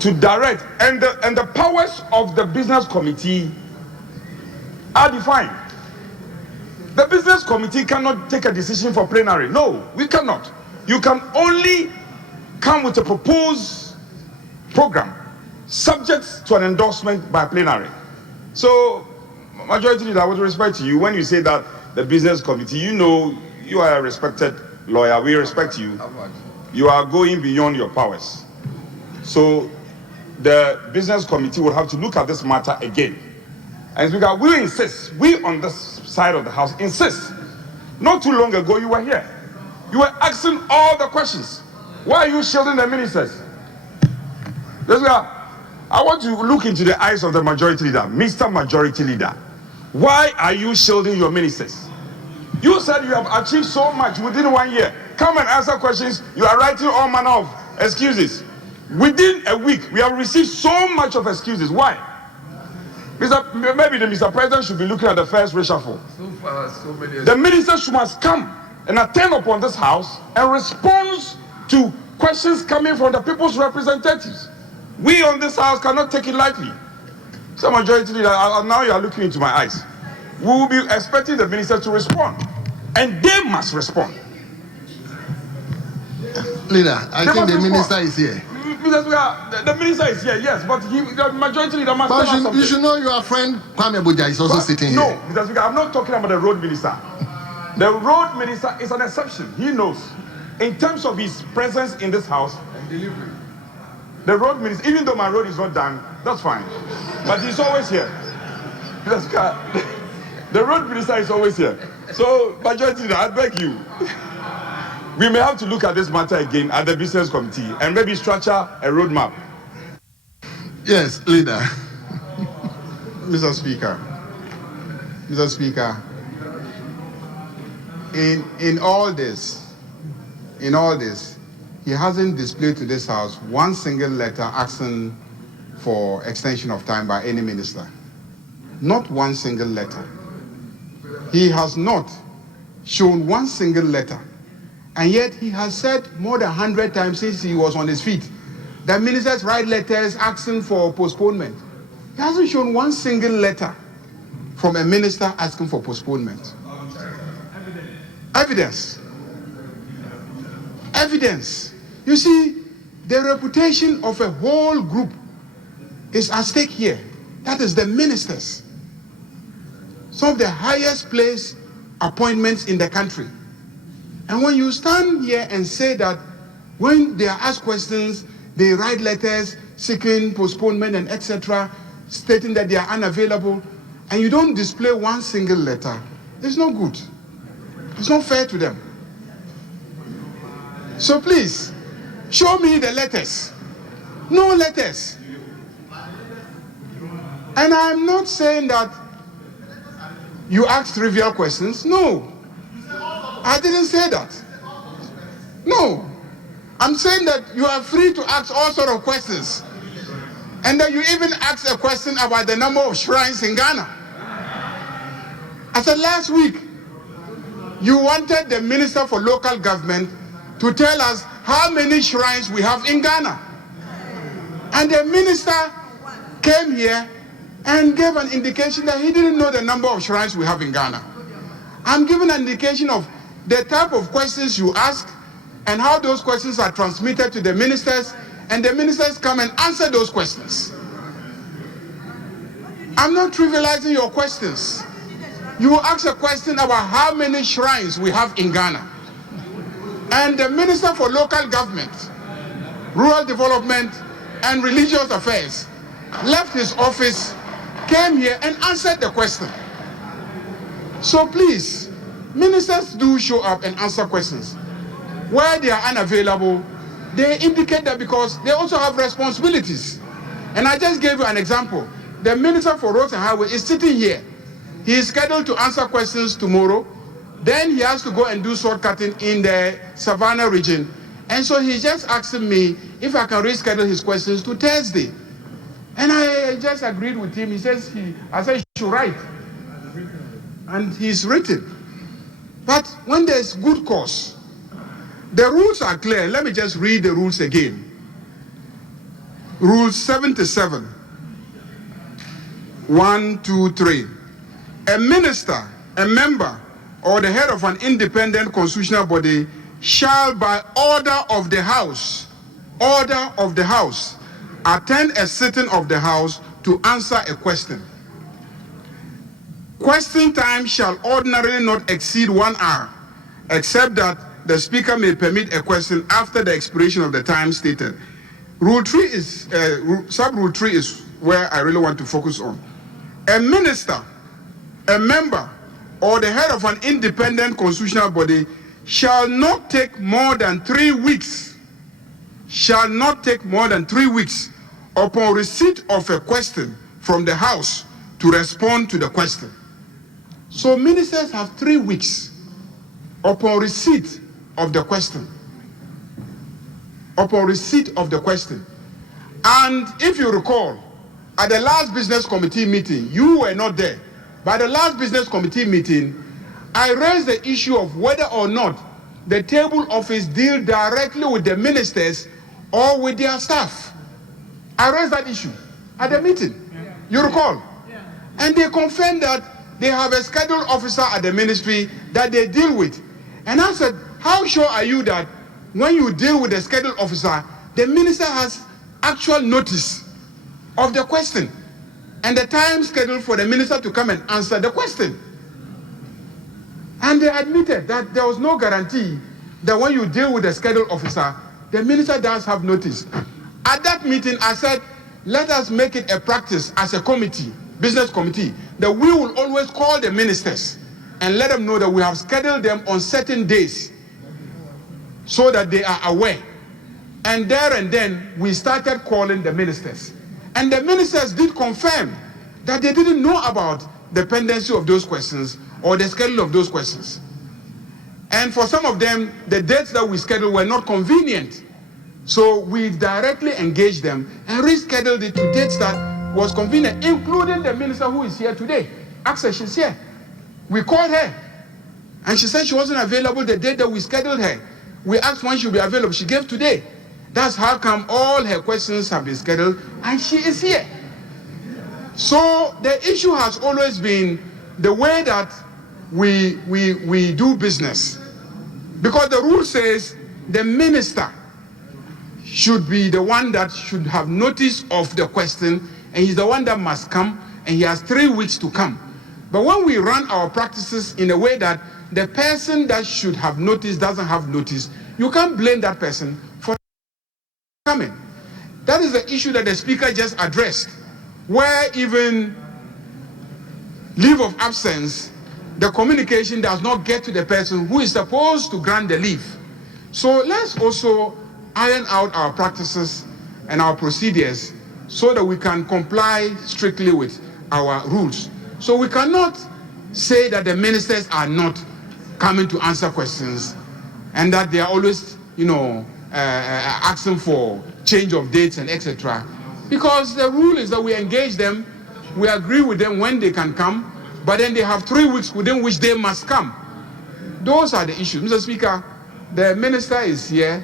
to direct, and the powers of the business committee are defined. The business committee cannot take a decision for plenary. No, we cannot. You can only come with a proposed program subject to an endorsement by plenary. So, Majority Leader, with respect to you, when you say that the business committee, you know, you are a respected lawyer, we respect you. You are going beyond your powers. So, the business committee will have to look at this matter again. And we insist, we on this side of the house insist. Not too long ago, you were here. You were asking all the questions. Why are you shielding the ministers? I want to look into the eyes of the Majority Leader. Mr. Majority Leader, why are you shielding your ministers? You said you have achieved so much within 1 year. Come and answer questions. You are writing all manner of excuses. Within a week, we have received so much of excuses. Why? Maybe the Mr. President should be looking at the first reshuffle. So far, so many. The ministers must come and attend upon this house and respond to questions coming from the people's representatives. We on this house cannot take it lightly. So, Majority Leader, now you are looking into my eyes. We will be expecting the ministers to respond, and they must respond. Leader, I think the minister is here. The minister is here, yes, but the Majority Leader must tell us something. You should know your friend Kwame Buja is also sitting here. No, Mr. Speaker, I'm not talking about the road minister. The road minister is an exception. He knows. In terms of his presence in this house and delivery. The road minister, even though my road is not done, that's fine. But he's always here. Mr. Speaker, the road minister is always here. So, Majority Leader, I beg you. We may have to look at this matter again at the business committee and maybe structure a roadmap. Yes, Leader. Mr. Speaker, in all this, he hasn't displayed to this house one single letter asking for extension of time by any minister. Not one single letter. He has not shown one single letter. And yet he has said more than 100 times since he was on his feet that ministers write letters asking for postponement. He hasn't shown one single letter from a minister asking for postponement. Evidence. Evidence. You see, the reputation of a whole group is at stake here. That is the ministers. Some of the highest placed appointments in the country. And when you stand here and say that when they are asked questions, they write letters seeking postponement and etc., stating that they are unavailable, and you don't display one single letter, it's not good. It's not fair to them. So please, show me the letters. No letters. And I'm not saying that you ask trivial questions. No. I didn't say that. No. I'm saying that you are free to ask all sorts of questions. And that you even asked a question about the number of shrines in Ghana. I said last week, you wanted the Minister for Local Government to tell us how many shrines we have in Ghana. And the minister came here and gave an indication that he didn't know the number of shrines we have in Ghana. I'm giving an indication of the type of questions you ask and how those questions are transmitted to the ministers, and the ministers come and answer those questions. I'm not trivializing your questions. You ask a question about how many shrines we have in Ghana. And the Minister for Local Government, Rural Development and Religious Affairs left his office, came here and answered the question. So please, ministers do show up and answer questions. Where they are unavailable, they indicate that because they also have responsibilities. And I just gave you an example. The Minister for Roads and Highways is sitting here. He is scheduled to answer questions tomorrow. Then he has to go and do sword cutting in the Savannah region. And so he's just asking me if I can reschedule his questions to Thursday. And I just agreed with him. He says, I said he should write. And he's written. But when there's good cause, the rules are clear. Let me just read the rules again. Rule 77, 1, 2, 3. A minister, a member, or the head of an independent constitutional body shall, by order of the House, attend a sitting of the House to answer a question. Question time shall ordinarily not exceed 1 hour, except that the Speaker may permit a question after the expiration of the time stated. Rule 3 is, sub-rule 3 is where I really want to focus on. A minister, a member, or the head of an independent constitutional body shall not take more than 3 weeks, upon receipt of a question from the House to respond to the question. So ministers have 3 weeks upon receipt of the question. And if you recall, at the last business committee meeting, you were not there. By the last business committee meeting, I raised the issue of whether or not the table office deal directly with the ministers or with their staff. I raised that issue at the meeting. You recall? And they confirmed that they have a scheduled officer at the ministry that they deal with. And I said, how sure are you that when you deal with the scheduled officer, the minister has actual notice of the question and the time scheduled for the minister to come and answer the question? And they admitted that there was no guarantee that when you deal with the scheduled officer, the minister does have notice. At that meeting, I said, let us make it a practice as a committee, business committee, that we will always call the ministers and let them know that we have scheduled them on certain days so that they are aware. And there and then, we started calling the ministers. And the ministers did confirm that they didn't know about the pendency of those questions or the schedule of those questions. And for some of them, the dates that we scheduled were not convenient. So we directly engaged them and rescheduled it to dates that was convenient, including the minister who is here today. Access, she's here. We called her, and she said she wasn't available the date that we scheduled her. We asked when she'll be available. She gave today. That's how come all her questions have been scheduled, and she is here. So the issue has always been the way that we do business. Because the rule says the minister should be the one that should have notice of the question, and he's the one that must come, and he has 3 weeks to come. But when we run our practices in a way that the person that should have notice doesn't have notice, you can't blame that person for coming. That is the issue that the speaker just addressed, where even leave of absence, the communication does not get to the person who is supposed to grant the leave. So let's also iron out our practices and our procedures so that we can comply strictly with our rules. So we cannot say that the ministers are not coming to answer questions and that they are always, asking for change of dates and etc. Because the rule is that we engage them, we agree with them when they can come, but then they have 3 weeks within which they must come. Those are the issues. Mr. Speaker, the minister is here.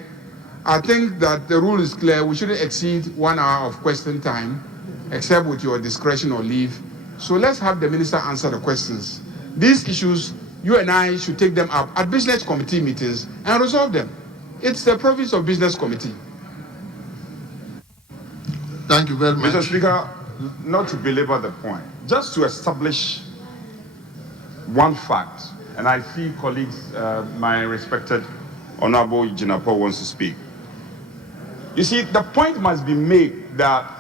I think that the rule is clear. We shouldn't exceed 1 hour of question time, except with your discretion or leave. So let's have the minister answer the questions. These issues, you and I should take them up at business committee meetings and resolve them. It's the province of business committee. Thank you very much. Mr. Speaker, not to belabor the point, just to establish one fact, and I see colleagues, my respected Honorable Jinapo wants to speak. You see, the point must be made that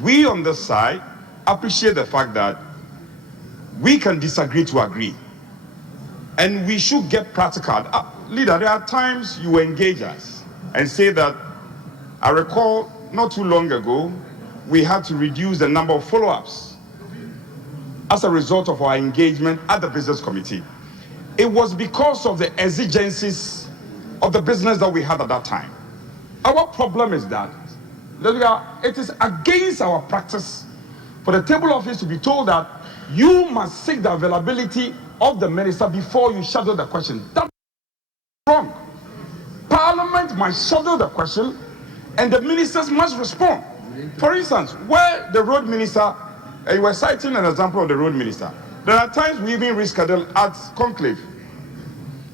we on this side appreciate the fact that we can disagree to agree. And we should get practical. Leader, there are times you engage us and say that, I recall not too long ago, we had to reduce the number of follow-ups as a result of our engagement at the business committee. It was because of the exigencies of the business that we had at that time. Our problem is that it is against our practice for the table office to be told that you must seek the availability of the minister before you schedule the question. That's wrong. Parliament must schedule the question and the ministers must respond. For instance, where the road minister, you were citing an example of the road minister. There are times we even reschedule at conclave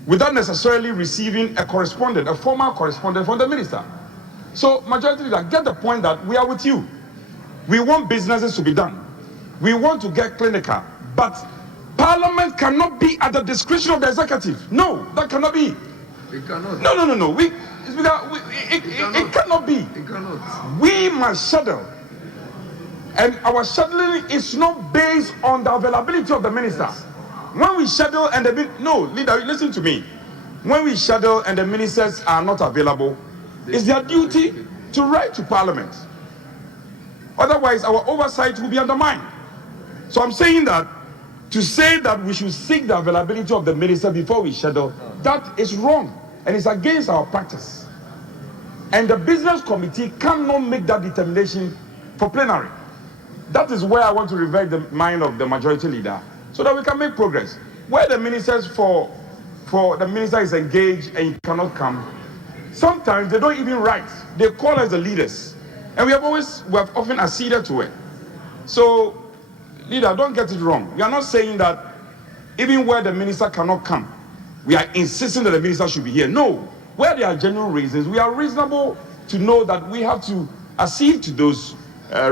without necessarily receiving a formal correspondent from the minister. So, majority leader, get the point that we are with you. We want businesses to be done. We want to get clinical, but Parliament cannot be at the discretion of the executive. No, that cannot be. It cannot. No. It cannot be. It cannot. We must schedule. And our scheduling is not based on the availability of the ministers. When we schedule and leader, listen to me. When we schedule and the ministers are not available, it's their duty to write to Parliament. Otherwise, our oversight will be undermined. So I'm saying that to say that we should seek the availability of the minister before we schedule, that is wrong and it's against our practice. And the business committee cannot make that determination for plenary. That is where I want to revert the mind of the majority leader so that we can make progress. Where the ministers for the minister is engaged and he cannot come, sometimes they don't even write. They call us the leaders. And we have often acceded to it. So, leader, don't get it wrong. We are not saying that even where the minister cannot come, we are insisting that the minister should be here. No. Where there are genuine reasons, we are reasonable to know that we have to accede to those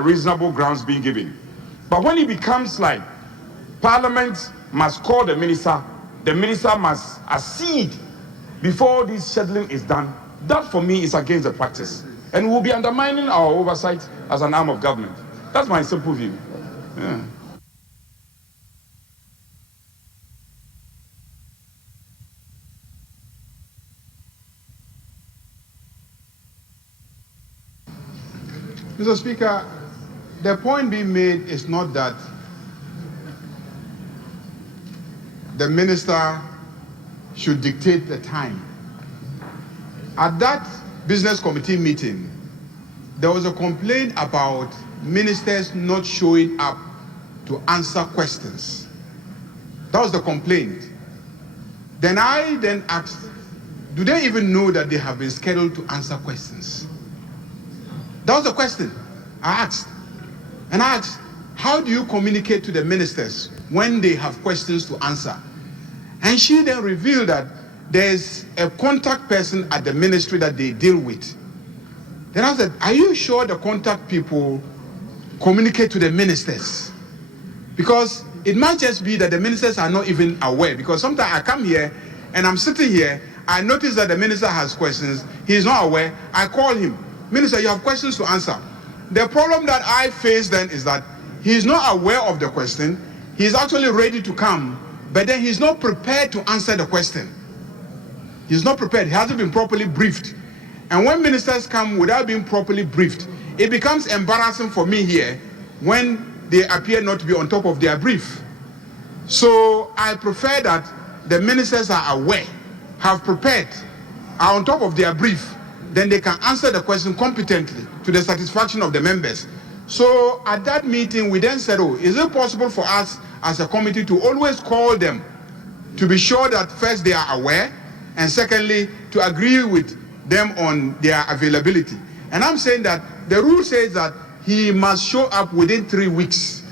reasonable grounds being given. But when it becomes like Parliament must call the minister must accede before this scheduling is done, that for me is against the practice. And we'll be undermining our oversight as an arm of government. That's my simple view. Yeah. Mr. Speaker, the point being made is not that the minister should dictate the time. At that business committee meeting, there was a complaint about ministers not showing up to answer questions. That was the complaint. Then I asked, do they even know that they have been scheduled to answer questions? That was the question I asked. And I asked, how do you communicate to the ministers when they have questions to answer? And she then revealed that there's a contact person at the ministry that they deal with. Then I said, are you sure the contact people communicate to the ministers? Because it might just be that the ministers are not even aware. Because sometimes I come here and I'm sitting here, I notice that the minister has questions, he's not aware, I call him. Minister, you have questions to answer. The problem that I face then is that he's not aware of the question, he's actually ready to come, but then he's not prepared to answer the question. He's not prepared, he hasn't been properly briefed. And when ministers come without being properly briefed, it becomes embarrassing for me here when they appear not to be on top of their brief. So I prefer that the ministers are aware, have prepared, are on top of their brief, then they can answer the question competently to the satisfaction of the members. So at that meeting, we then said, is it possible for us as a committee to always call them to be sure that first they are aware, and secondly, to agree with them on their availability. And I'm saying that the rule says that he must show up within 3 weeks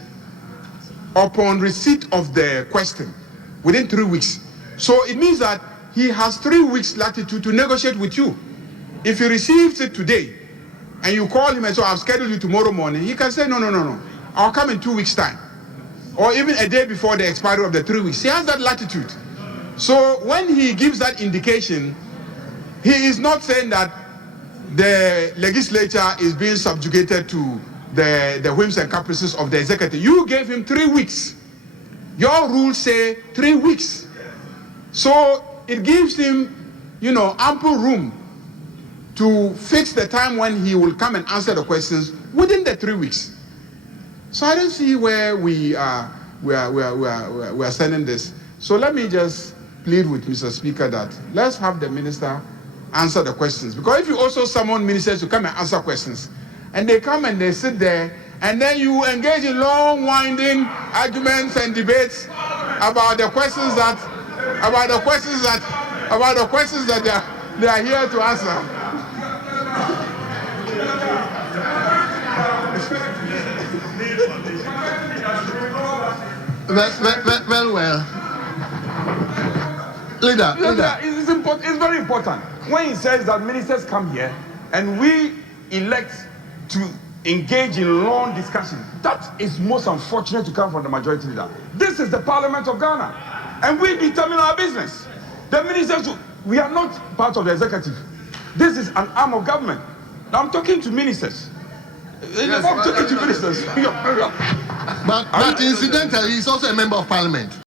upon receipt of the question, within 3 weeks. So it means that he has 3 weeks latitude to negotiate with you. If he receives it today, and you call him and say, I've scheduled you tomorrow morning, he can say, no, I'll come in 2 weeks' time. Or even a day before the expiry of the 3 weeks. He has that latitude. So when he gives that indication, he is not saying that the legislature is being subjugated to the whims and caprices of the executive. You gave him 3 weeks. Your rules say 3 weeks. So it gives him, ample room to fix the time when he will come and answer the questions within the 3 weeks. So I don't see where we are sending this. So let me just plead with Mr. Speaker that let's have the minister answer the questions. Because if you also summon ministers to come and answer questions, and they come and they sit there, and then you engage in long winding arguments and debates about the questions that they are here to answer. Well. Leader. It's very important. When he says that ministers come here and we elect to engage in long discussion, that is most unfortunate to come from the majority leader. This is the Parliament of Ghana, and we determine our business. The ministers, we are not part of the executive. This is an arm of government. Now I'm talking to ministers. But incidentally, he's also a member of Parliament.